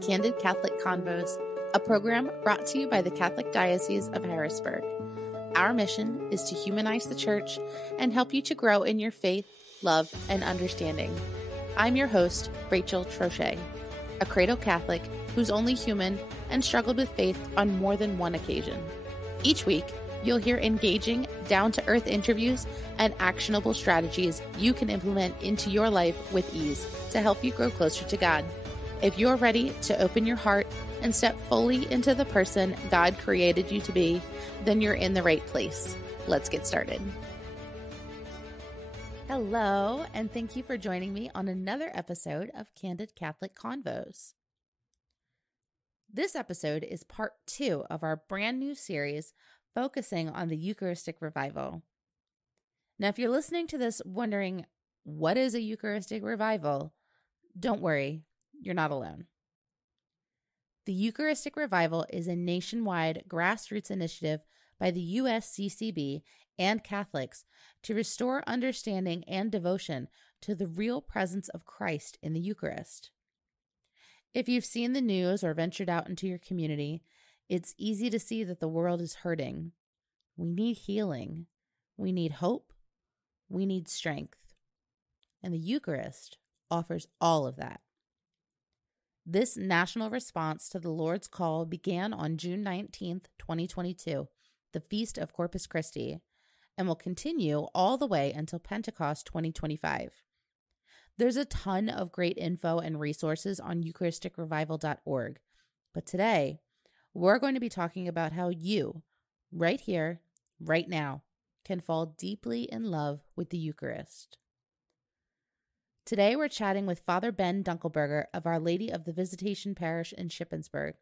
Candid Catholic Convos, a program brought to you by the Catholic Diocese of Harrisburg. Our mission is to humanize the Church and help you to grow in your faith, love, and understanding. I'm your host, Rachel Trochet, a cradle Catholic who's only human and struggled with faith on more than one occasion. Each week, you'll hear engaging, down-to-earth interviews and actionable strategies you can implement into your life with ease to help you grow closer to God. If you're ready to open your heart and step fully into the person God created you to be, then you're in the right place. Let's get started. Hello, and thank you for joining me on another episode of Candid Catholic Convos. This episode is part 2 of our brand new series focusing on the Eucharistic revival. Now, if you're listening to this wondering, what is a Eucharistic revival? Don't worry, you're not alone. The Eucharistic revival is a nationwide grassroots initiative by the USCCB and Catholics to restore understanding and devotion to the real presence of Christ in the Eucharist. If you've seen the news or ventured out into your community, it's easy to see that the world is hurting. We need healing. We need hope. We need strength. And the Eucharist offers all of that. This national response to the Lord's call began on June 19th, 2022, the Feast of Corpus Christi, and will continue all the way until Pentecost 2025. There's a ton of great info and resources on eucharisticrevival.org, but today, we're going to be talking about how you, right here, right now, can fall deeply in love with the Eucharist. Today, we're chatting with Father Ben Dunkelberger of Our Lady of the Visitation Parish in Shippensburg,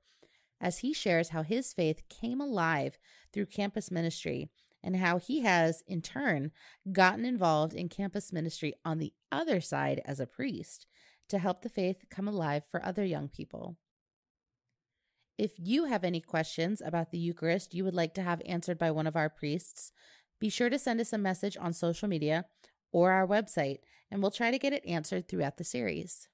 as he shares how his faith came alive through campus ministry and how he has, in turn, gotten involved in campus ministry on the other side as a priest to help the faith come alive for other young people. If you have any questions about the Eucharist you would like to have answered by one of our priests, be sure to send us a message on social media or our website, and we'll try to get it answered throughout the series.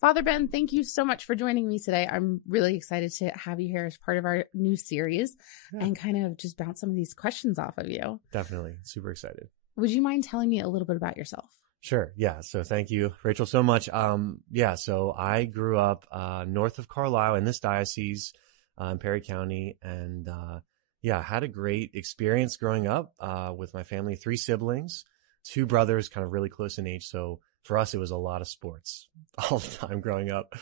Father Ben, thank you so much for joining me today. I'm really excited to have you here as part of our new series and kind of just bounce some of these questions off of you. Definitely. Super excited. Would you mind telling me a little bit about yourself? Sure. Yeah. So thank you, Rachel, so much. So I grew up north of Carlisle in this diocese in Perry County, and had a great experience growing up with my family, 3 siblings, 2 brothers, kind of really close in age. So for us, it was a lot of sports all the time growing up,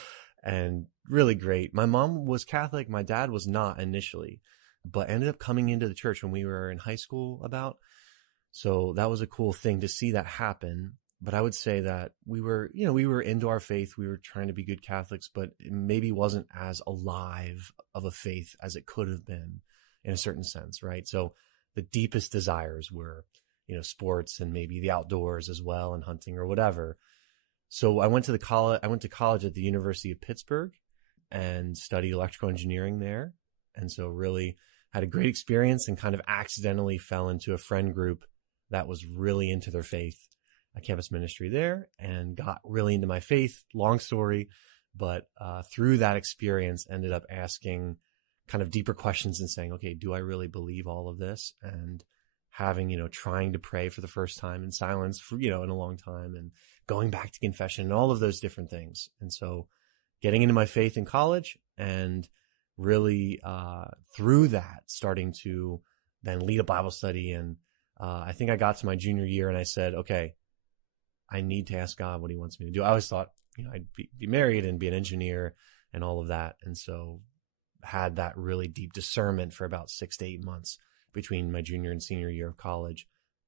and really great. My mom was Catholic. My dad was not initially, but ended up coming into the church when we were in high school about. So that was a cool thing to see that happen. But I would say that we were into our faith. We were trying to be good Catholics, but it maybe wasn't as alive of a faith as it could have been in a certain sense, right? So the deepest desires were, sports and maybe the outdoors as well and hunting or whatever. So I went to college at the University of Pittsburgh and studied electrical engineering there. And so really had a great experience and kind of accidentally fell into a friend group that was really into their faith, a campus ministry there, and got really into my faith. Long story, but through that experience ended up asking kind of deeper questions and saying, okay, do I really believe all of this? And having, trying to pray for the first time in silence for, in a long time, and going back to confession and all of those different things. And so getting into my faith in college and really through that starting to then lead a Bible study. And I think I got to my junior year and I said, okay, I need to ask God what he wants me to do. I always thought, I'd be married and be an engineer and all of that. And so had that really deep discernment for about 6 to 8 months between my junior and senior year of college,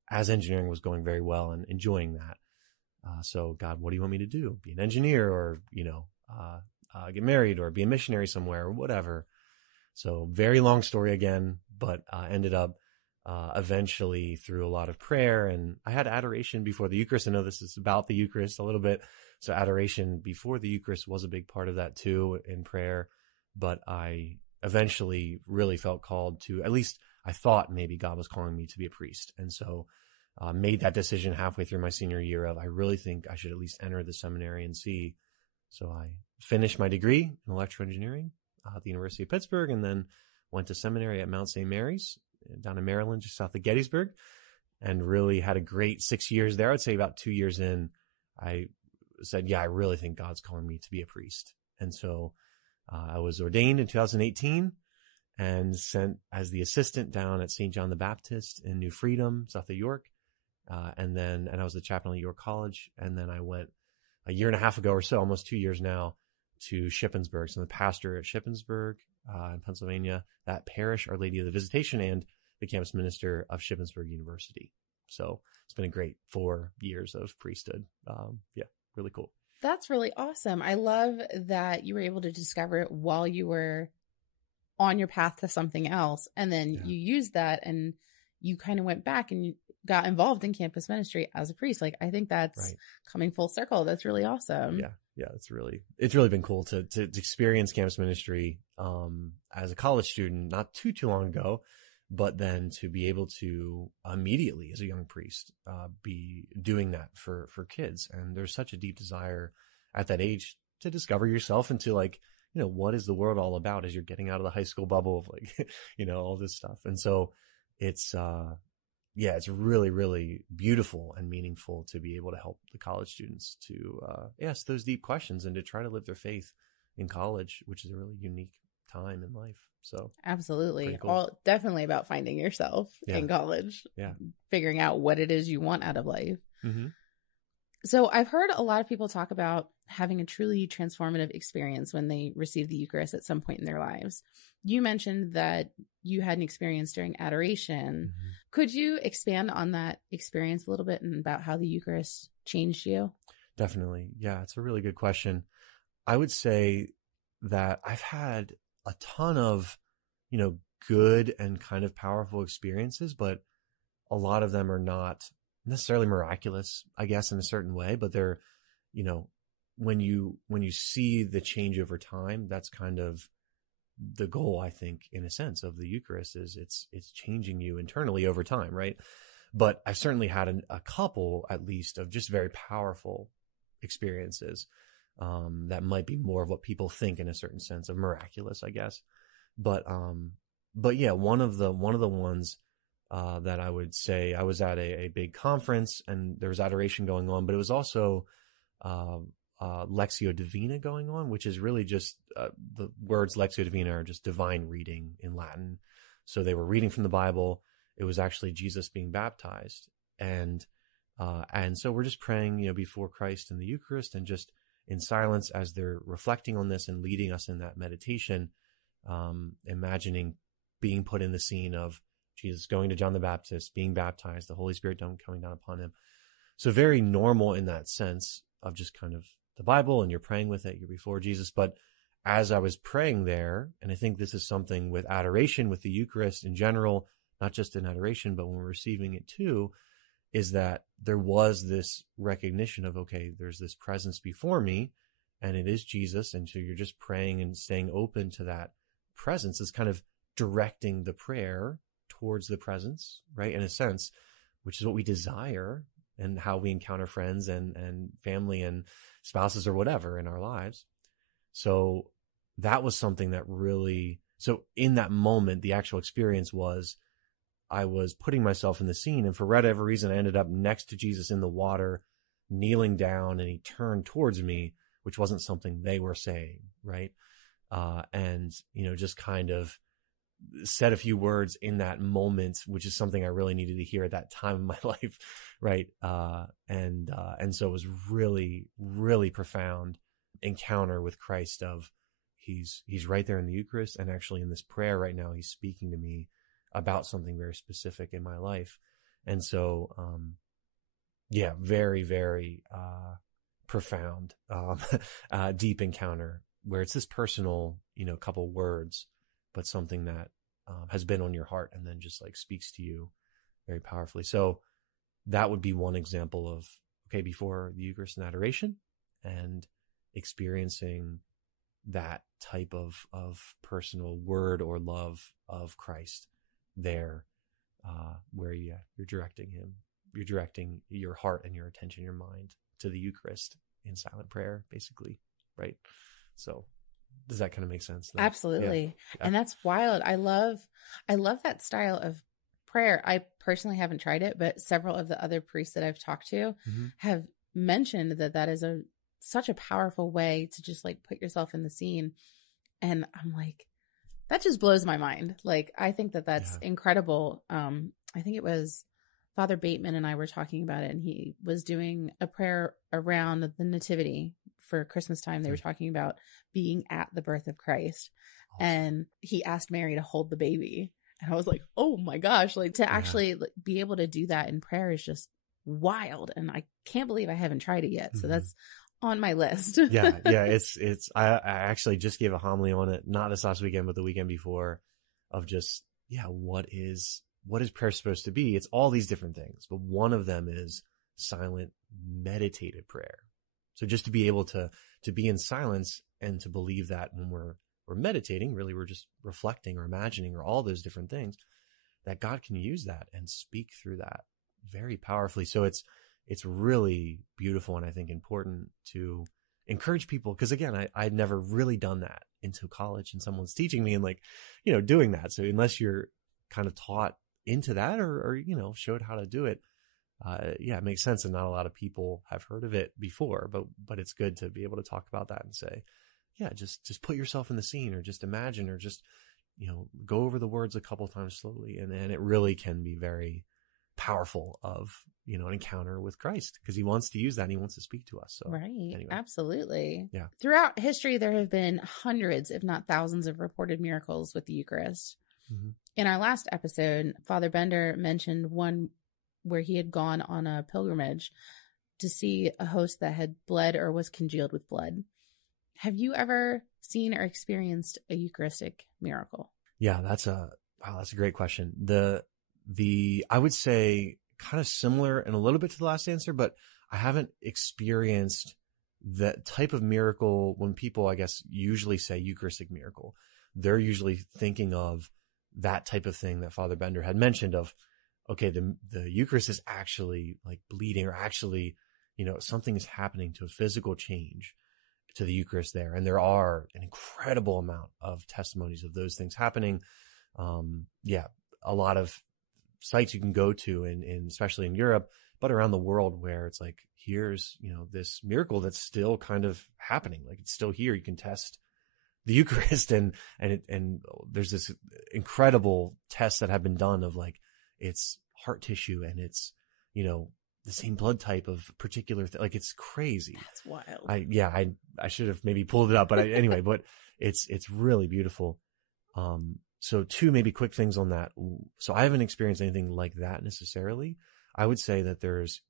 as engineering was going very well and enjoying that. So God, what do you want me to do? Be an engineer or, get married or be a missionary somewhere or whatever. So very long story again, but ended up eventually through a lot of prayer, and I had adoration before the Eucharist. I know this is about the Eucharist a little bit. So adoration before the Eucharist was a big part of that too in prayer, but I eventually really felt called to, at least I thought maybe God was calling me to be a priest. And so made that decision halfway through my senior year of, I really think I should at least enter the seminary and see So I finished my degree in electrical engineering at the University of Pittsburgh, and then went to seminary at Mount St. Mary's down in Maryland, just south of Gettysburg, and really had a great 6 years there. I'd say about 2 years in, I said, yeah, I really think God's calling me to be a priest. And so I was ordained in 2018 and sent as the assistant down at St. John the Baptist in New Freedom, south of York. And I was the chaplain at York College. And then I went a year and a half ago or so, almost 2 years now, to Shippensburg. So I'm the pastor at Shippensburg in Pennsylvania, that parish, Our Lady of the Visitation, and the campus minister of Shippensburg University. So it's been a great 4 years of priesthood. Yeah, really cool. That's really awesome. I love that you were able to discover it while you were on your path to something else. And then you used that and you kind of went back and you got involved in campus ministry as a priest. Like, I think that's coming full circle. That's really awesome. Yeah. It's really been cool to experience campus ministry, as a college student, not too long ago, but then to be able to immediately as a young priest, be doing that for kids. And there's such a deep desire at that age to discover yourself and to, like, what is the world all about as you're getting out of the high school bubble of, like, all this stuff. And so it's really, really beautiful and meaningful to be able to help the college students to ask those deep questions and to try to live their faith in college, which is a really unique time in life. So absolutely. cool. All definitely about finding yourself in college. Yeah. Figuring out what it is you want out of life. Mm-hmm. So I've heard a lot of people talk about having a truly transformative experience when they receive the Eucharist at some point in their lives. You mentioned that you had an experience during adoration. Mm-hmm. Could you expand on that experience a little bit and about how the Eucharist changed you? Definitely. Yeah, it's a really good question. I would say that I've had a ton of, good and kind of powerful experiences, but a lot of them are not necessarily miraculous, I guess, in a certain way, but they're, when you see the change over time, that's kind of the goal, I think, in a sense, of the Eucharist, is it's changing you internally over time, right? But I've certainly had a couple, at least, of just very powerful experiences that might be more of what people think in a certain sense of miraculous, I guess. But yeah, one of the ones that I would say, I was at a big conference and there was adoration going on, but it was also Lectio Divina going on, which is really just the words Lectio Divina are just divine reading in Latin. So they were reading from the Bible. It was actually Jesus being baptized, and so we're just praying, before Christ in the Eucharist, and just in silence as they're reflecting on this and leading us in that meditation, imagining being put in the scene of Jesus going to John the Baptist, being baptized, the Holy Spirit coming down upon him. So very normal in that sense of just kind of the Bible, and you're praying with it, you're before Jesus. But as I was praying there, and I think this is something with adoration, with the Eucharist in general, not just in adoration, but when we're receiving it too, is that there was this recognition of, okay, there's this presence before me, and it is Jesus. And so you're just praying and staying open to that presence, is kind of directing the prayer towards the presence, right? In a sense, which is what we desire, and how we encounter friends and family and spouses or whatever in our lives. So that was something that really, so in that moment, the actual experience was, I was putting myself in the scene, and for whatever reason, I ended up next to Jesus in the water, kneeling down, and he turned towards me, which wasn't something they were saying, right? And, just kind of said a few words in that moment, which is something I really needed to hear at that time in my life, right? And so it was really, really profound encounter with Christ of, he's right there in the Eucharist, and actually in this prayer right now, he's speaking to me about something very specific in my life. And so, very, very profound, deep encounter where it's this personal, couple words, but something that has been on your heart and then just like speaks to you very powerfully. So that would be one example of, okay, before the Eucharist and adoration, and experiencing that type of personal word or love of Christ there, where you're directing him, you're directing your heart and your attention, your mind to the Eucharist in silent prayer, basically. right? So does that kind of make sense? Absolutely. Yeah. And that's wild. I love that style of prayer. I personally haven't tried it, but several of the other priests that I've talked to Mm-hmm. have mentioned that is such a powerful way to just like put yourself in the scene. And I'm like, that just blows my mind. Like, I think that's incredible. I think it was Father Bateman and I were talking about it, and he was doing a prayer around the nativity for Christmas time. They were talking about being at the birth of Christ. Awesome. And he asked Mary to hold the baby. And I was like, oh my gosh, like to actually be able to do that in prayer is just wild. And I can't believe I haven't tried it yet. So that's on my list. Yeah. I actually just gave a homily on it, not this last weekend, but the weekend before, of just, what is prayer supposed to be? It's all these different things, but one of them is silent, meditative prayer. So just to be able to be in silence and to believe that when we're meditating, really we're just reflecting or imagining or all those different things, that God can use that and speak through that very powerfully. So it's really beautiful, and I think important to encourage people, because again, I'd never really done that until college, and someone's teaching me and like, doing that. So unless you're kind of taught into that or showed how to do it, it makes sense. And not a lot of people have heard of it before, but it's good to be able to talk about that and say, just put yourself in the scene, or just imagine, or just, go over the words a couple times slowly. And it really can be very powerful of, an encounter with Christ, because he wants to use that and he wants to speak to us. So, right. Anyway. Absolutely. Yeah. Throughout history, there have been hundreds, if not thousands, of reported miracles with the Eucharist. Mm-hmm. In our last episode, Father Bender mentioned one where he had gone on a pilgrimage to see a host that had bled or was congealed with blood. Have you ever seen or experienced a Eucharistic miracle? Yeah, that's a great question. I would say kind of similar and a little bit to the last answer, but I haven't experienced that type of miracle. When people, I guess, usually say Eucharistic miracle, they're usually thinking of that type of thing that Father Bender had mentioned of, okay, the Eucharist is actually like bleeding, or actually, something is happening to a physical change to the Eucharist there. And there are an incredible amount of testimonies of those things happening. A lot of sites you can go to in especially in Europe, but around the world, where it's like, here's, this miracle that's still kind of happening. Like, it's still here. You can test the Eucharist, and there's this incredible tests that have been done of like, it's heart tissue, and it's, the same blood type of particular like, it's crazy. That's wild. I should have maybe pulled it up, but anyway, but it's really beautiful. So two maybe quick things on that. So I haven't experienced anything like that necessarily. I would say that there's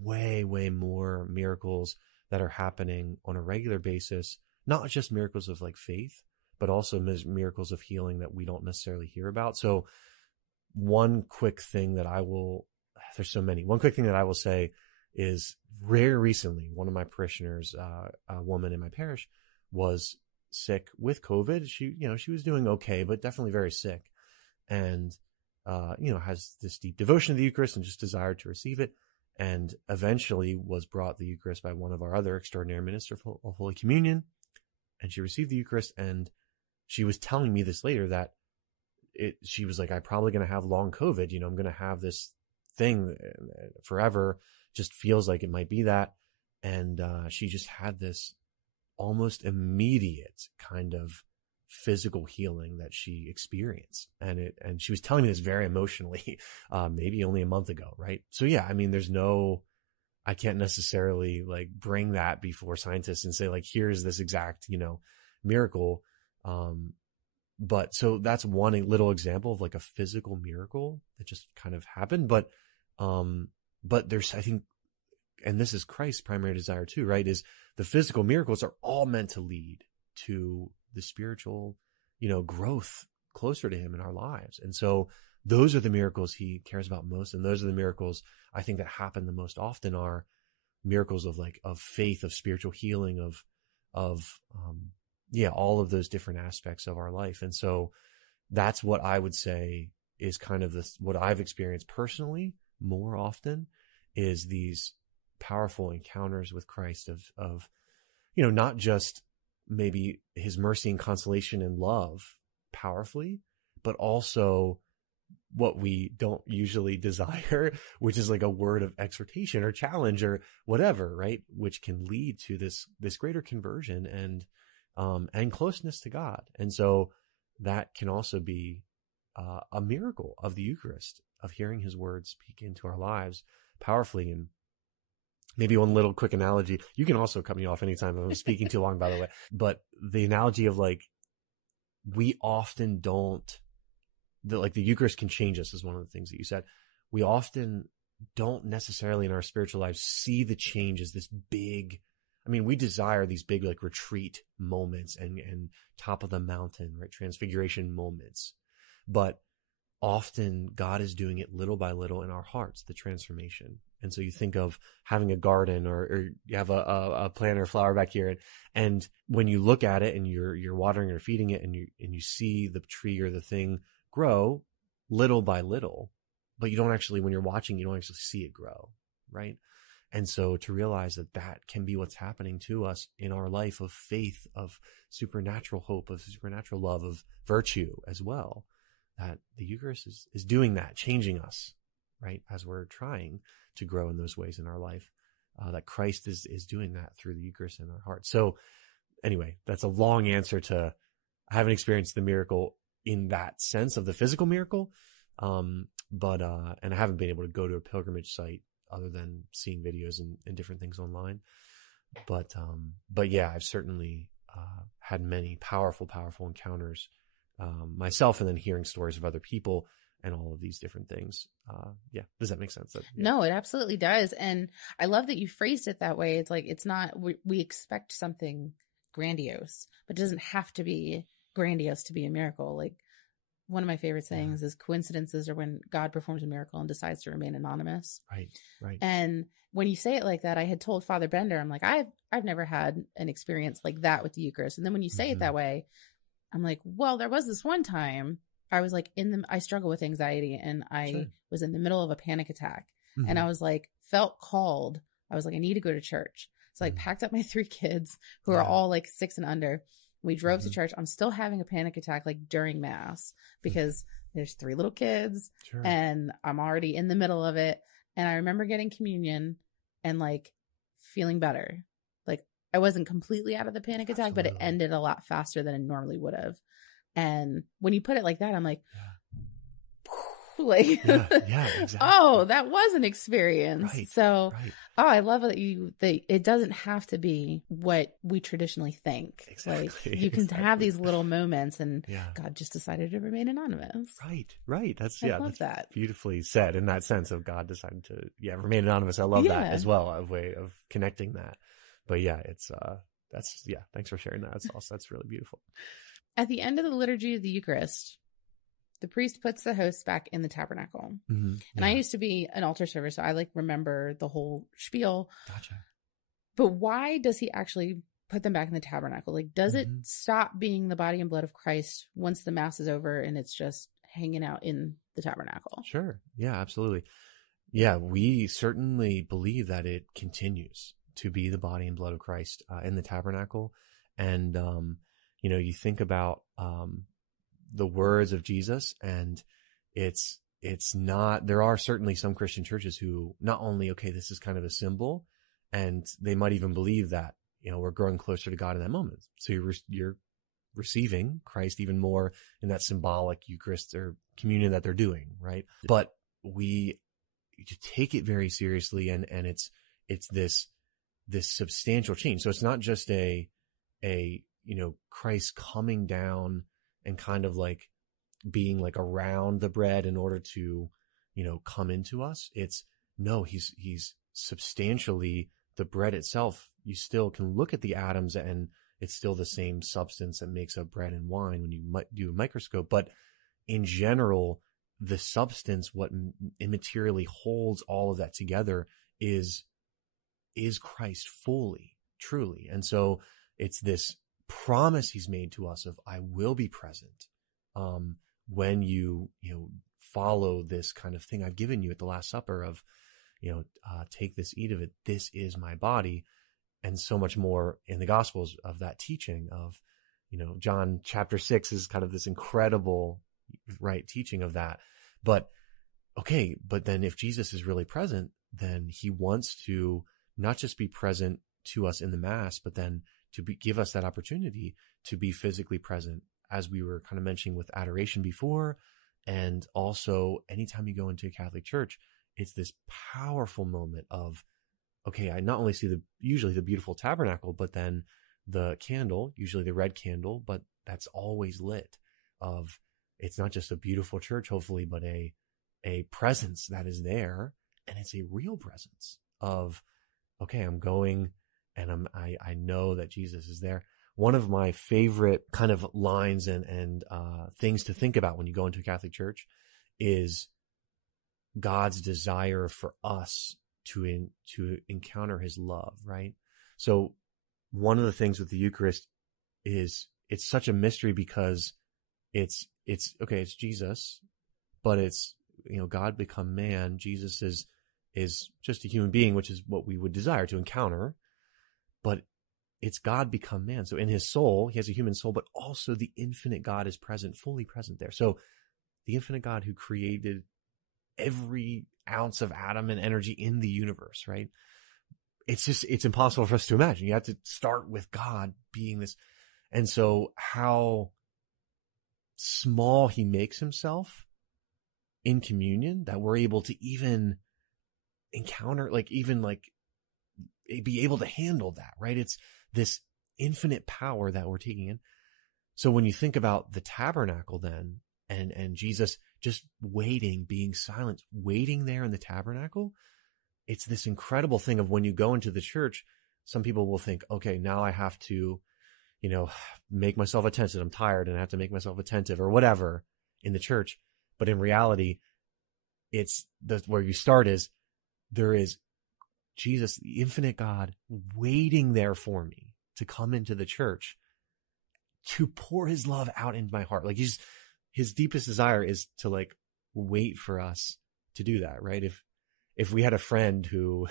way, way more miracles that are happening on a regular basis, not just miracles of like faith, but also miracles of healing that we don't necessarily hear about. So one quick thing that there's so many. One quick thing that I will say is, recently, one of my parishioners, a woman in my parish, was sick with COVID. She was doing okay, but definitely very sick, and has this deep devotion to the Eucharist and just desired to receive it, and eventually was brought the Eucharist by one of our other extraordinary ministers of Holy Communion, and she received the Eucharist. And she was telling me this later, that she was like, I'm probably going to have long COVID. I'm going to have this thing forever. Just feels like it might be that. And she just had this almost immediate kind of physical healing that she experienced. And she was telling me this very emotionally, maybe only a month ago. Right. So I can't necessarily like bring that before scientists and say like, here's this exact, miracle. But so that's one little example of like a physical miracle that just kind of happened. But there's, I think, and this is Christ's primary desire too, right? Is the physical miracles are all meant to lead to the spiritual, growth closer to him in our lives. And so those are the miracles he cares about most. And those are the miracles I think that happen the most often, are miracles of faith, of spiritual healing, of all of those different aspects of our life. And so that's what I would say is kind of what I've experienced personally more often, is these powerful encounters with Christ of not just maybe his mercy and consolation and love powerfully, but also what we don't usually desire, which is like a word of exhortation or challenge or whatever, right? Which can lead to this greater conversion and closeness to God. And so that can also be a miracle of the Eucharist, of hearing his words speak into our lives powerfully. And maybe one little quick analogy, you can also cut me off anytime if I'm speaking too long, by the way, but the analogy of like, we often don't, the Eucharist can change us is one of the things that you said. We often don't necessarily in our spiritual lives see the change as this big, I mean, we desire these big like retreat moments and top of the mountain, right? Transfiguration moments. But often God is doing it little by little in our hearts, the transformation. And so you think of having a garden or you have a plant or flower back here. And when you look at it and you're watering or feeding it and you see the tree or the thing grow little by little, but you don't actually, when you're watching, you don't actually see it grow, right? And so to realize that that can be what's happening to us in our life of faith, of supernatural hope, of supernatural love, of virtue as well, that the Eucharist is doing that, changing us, right? As we're trying to grow in those ways in our life, that Christ is doing that through the Eucharist in our hearts. So anyway, that's a long answer to, I haven't experienced the miracle in that sense of the physical miracle. But I haven't been able to go to a pilgrimage site other than seeing videos and different things online. But yeah, I've certainly, had many powerful encounters, myself, and then hearing stories of other people and all of these different things. Yeah. Does that make sense? Yeah. No, it absolutely does. And I love that you phrased it that way. It's like, it's not, we expect something grandiose, but it doesn't have to be grandiose to be a miracle. Like, one of my favorite sayings is coincidences are when God performs a miracle and decides to remain anonymous. Right. And when you say it like that, I had told Father Bender, I'm like, I've never had an experience like that with the Eucharist. And then when you say it that way, I'm like, well, there was this one time I was like I struggle with anxiety and I was in the middle of a panic attack and I was like, felt called. I was like, I need to go to church. So I packed up my 3 kids who are all like 6 and under. We drove to church. I'm still having a panic attack like during mass because there's 3 little kids and I'm already in the middle of it. And I remember getting communion and like feeling better. Like I wasn't completely out of the panic attack, but it ended a lot faster than it normally would have. And when you put it like that, I'm like, like, exactly. Oh, that was an experience. So, oh, I love that it doesn't have to be what we traditionally think. Exactly. Like you can have these little moments and God just decided to remain anonymous. Right. That's, I love that. Beautifully said in that sense of God deciding to, remain anonymous. I love that as well, a way of connecting that. But yeah, it's, thanks for sharing that. That's really beautiful. At the end of the liturgy of the Eucharist, the priest puts the host back in the tabernacle. And I used to be an altar server, so I like remember the whole spiel. Gotcha. But why does he actually put them back in the tabernacle? Like, does it stop being the body and blood of Christ once the mass is over and it's just hanging out in the tabernacle? Sure. Yeah, absolutely. Yeah, we certainly believe that it continues to be the body and blood of Christ in the tabernacle. And, you think about the words of Jesus, and it's not, there are certainly some Christian churches who not only, this is kind of a symbol, and they might even believe that, we're growing closer to God in that moment. So you're receiving Christ even more in that symbolic Eucharist or communion that they're doing, right? But we take it very seriously, and it's this substantial change. So it's not just a Christ coming down and kind of like being like around the bread in order to, come into us. He's substantially the bread itself. You still can look at the atoms and it's still the same substance that makes up bread and wine when you do a microscope. But in general, the substance, what immaterially holds all of that together is Christ fully, truly. And so it's this promise he's made to us of, I will be present when you follow this kind of thing I've given you at the Last Supper of, take this, eat of it. This is my body. and so much more in the Gospels of that teaching of, John chapter 6 is kind of this incredible, right, teaching of that. But then if Jesus is really present, then he wants to not just be present to us in the Mass, but then give us that opportunity to be physically present, as we were kind of mentioning with adoration before. And also, anytime you go into a Catholic church, it's this powerful moment of, I not only see usually the beautiful tabernacle, but then the candle, usually the red candle, but that's always lit. It's not just a beautiful church, hopefully, but a presence that is there, and it's a real presence of, I'm going, and I know that Jesus is there. One of my favorite kind of lines and things to think about when you go into a Catholic church is God's desire for us to encounter his love, right? So one of the things with the Eucharist is it's such a mystery because it's Jesus, but it's, God become man. Jesus is just a human being, which is what we would desire to encounter, but it's God become man. So in his soul, he has a human soul, but also the infinite God is present, fully present there. So the infinite God who created every ounce of atom and energy in the universe, right? It's impossible for us to imagine. You have to start with God being this. And so how small he makes himself in communion that we're able to even encounter, be able to handle that, right? It's this infinite power that we're taking in. So when you think about the tabernacle then, and Jesus just waiting, being silent, waiting there in the tabernacle, it's this incredible thing of when you go into the church, some people will think, now I have to, make myself attentive. I'm tired and I have to make myself attentive or whatever in the church. But in reality, where you start is there is Jesus, the infinite God, waiting there for me to come into the church to pour his love out into my heart. Like his deepest desire is to wait for us to do that, right? If we had a friend who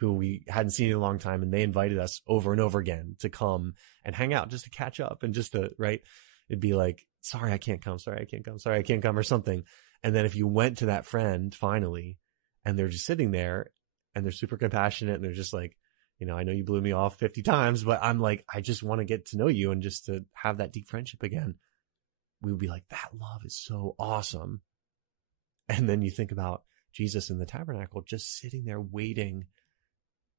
we hadn't seen in a long time and they invited us over and over again to come and hang out just to catch up and just to, right? It'd be like, sorry, I can't come. Sorry, I can't come. Sorry, I can't come or something. And then if you went to that friend finally and they're just sitting there and they're super compassionate and they're just like, I know you blew me off 50 times, but I'm like, I just want to get to know you and just to have that deep friendship again. We would be like, that love is so awesome. And then you think about Jesus in the tabernacle, just sitting there waiting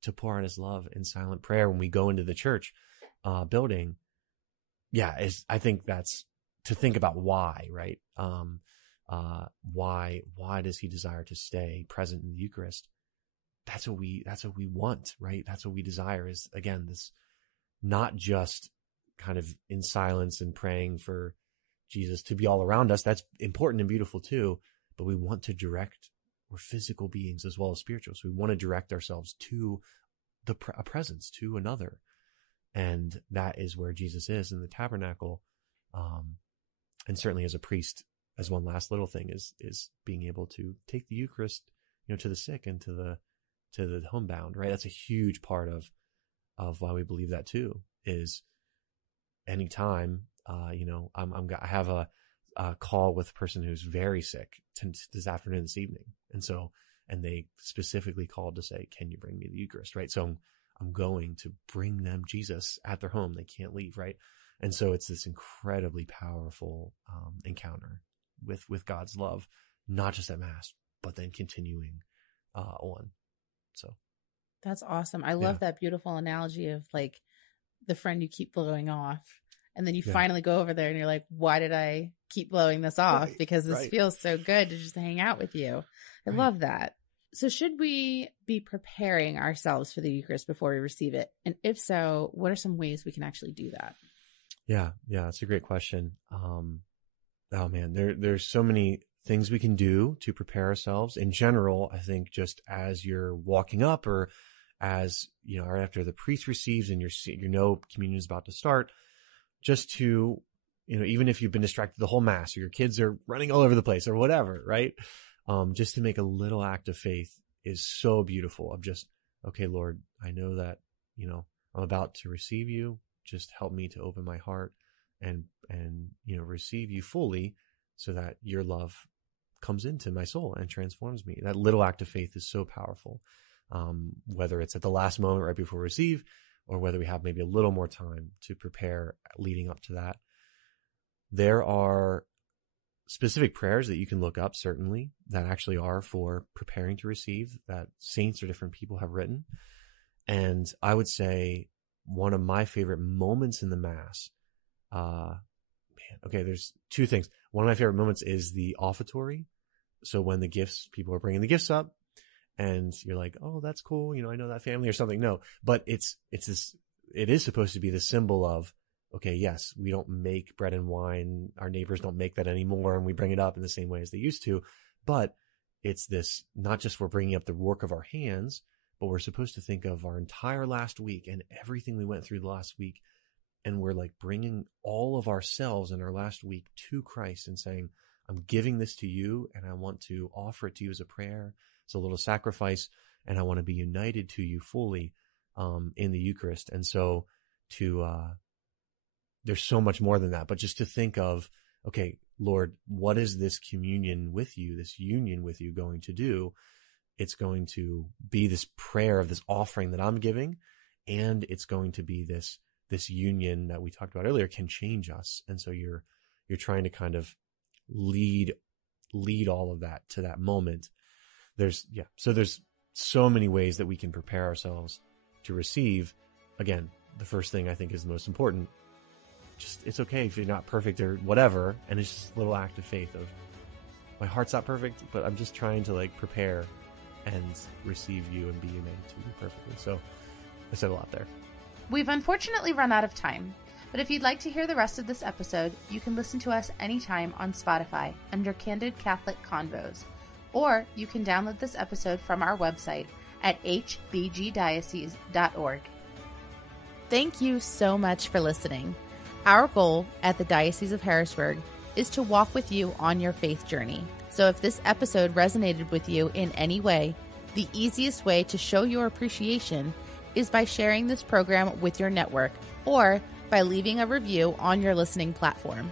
to pour out his love in silent prayer when we go into the church building. Yeah, I think that's to think about why, right? Why does he desire to stay present in the Eucharist? That's what we want, right? That's what we desire is, again, this not just kind of in silence and praying for Jesus to be all around us. That's important and beautiful too, but we want to direct, we're physical beings as well as spiritual. So we want to direct ourselves to a presence, to another. And that is where Jesus is in the tabernacle. And certainly as a priest, as one last little thing is being able to take the Eucharist, to the sick and to the homebound, right? That's a huge part of why we believe that too, is anytime, I have a call with a person who's very sick this afternoon, this evening. And they specifically called to say, can you bring me the Eucharist, right? So I'm going to bring them Jesus at their home. They can't leave, right? And so it's this incredibly powerful encounter with God's love, not just at Mass, but then continuing on. So that's awesome. I love that beautiful analogy of the friend you keep blowing off. And then you finally go over there and you're like, why did I keep blowing this off? Right, because this feels so good to just hang out with you. I love that. So should we be preparing ourselves for the Eucharist before we receive it? And if so, what are some ways we can actually do that? Yeah, that's a great question. Oh man, there's so many things we can do to prepare ourselves. In general, I think just as you're walking up or as, right after the priest receives and communion is about to start, just to, even if you've been distracted the whole Mass or your kids are running all over the place or whatever, right? Just to make a little act of faith is so beautiful of just, okay, Lord, I know that, I'm about to receive you. Just help me to open my heart and receive you fully, so that your love comes into my soul and transforms me. That little act of faith is so powerful. Whether it's at the last moment right before we receive, or whether we have maybe a little more time to prepare leading up to that. There are specific prayers that you can look up, certainly, that actually are for preparing to receive, that saints or different people have written. And I would say one of my favorite moments in the Mass, there's two things. One of my favorite moments is the offertory. So when people are bringing the gifts up, and you're like, oh, that's cool. I know that family or something. No, but it is supposed to be the symbol of, okay, yes, we don't make bread and wine. Our neighbors don't make that anymore. And we bring it up in the same way as they used to. But it's this, not just we're bringing up the work of our hands, but we're supposed to think of our entire last week and everything we went through the last week. And we're like bringing all of ourselves in our last week to Christ and saying, I'm giving this to you, and I want to offer it to you as a prayer. It's a little sacrifice, and I want to be united to you fully in the Eucharist. And so there's so much more than that, but just to think of, okay, Lord, what is this communion with you, this union with you going to do? It's going to be this prayer of this offering that I'm giving, and it's going to be this union that we talked about earlier can change us. And so you're trying to kind of lead all of that to that moment. So there's so many ways that we can prepare ourselves to receive. Again, the first thing I think is the most important. Just, it's okay if you're not perfect or whatever. And it's just a little act of faith of, my heart's not perfect, but I'm just trying to prepare and receive you and be united to you perfectly. So I said a lot there. We've unfortunately run out of time, but if you'd like to hear the rest of this episode, you can listen to us anytime on Spotify under Candid Catholic Convos, or you can download this episode from our website at hbgdiocese.org. Thank you so much for listening. Our goal at the Diocese of Harrisburg is to walk with you on your faith journey. So if this episode resonated with you in any way, the easiest way to show your appreciation is by sharing this program with your network, or by leaving a review on your listening platform.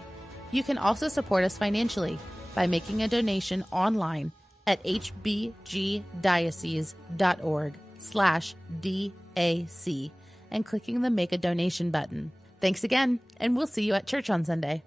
You can also support us financially by making a donation online at hbgdiocese.org/DAC and clicking the Make a Donation button. Thanks again, and we'll see you at church on Sunday.